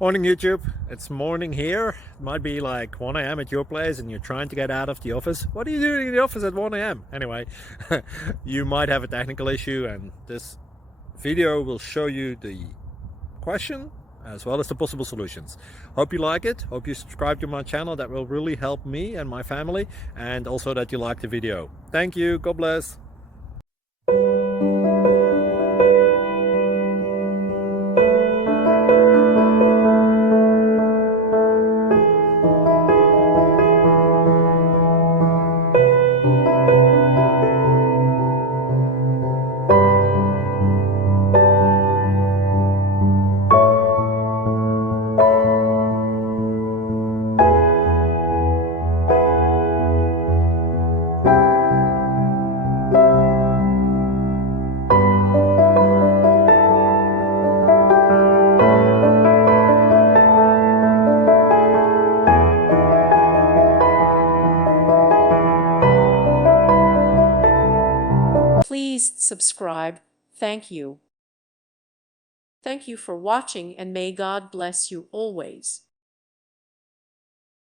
Morning YouTube, it's morning here. It might be like 1 a.m. at your place and you're trying to get out of the office. What are you doing in the office at 1 a.m.? Anyway, you might have a technical issue and this video will show you the question as well as the possible solutions. Hope you like it, hope you subscribe to my channel. That will really help me and my family, and also that you like the video. Thank you, God bless. Please subscribe. Thank you. Thank you for watching, and may God bless you always.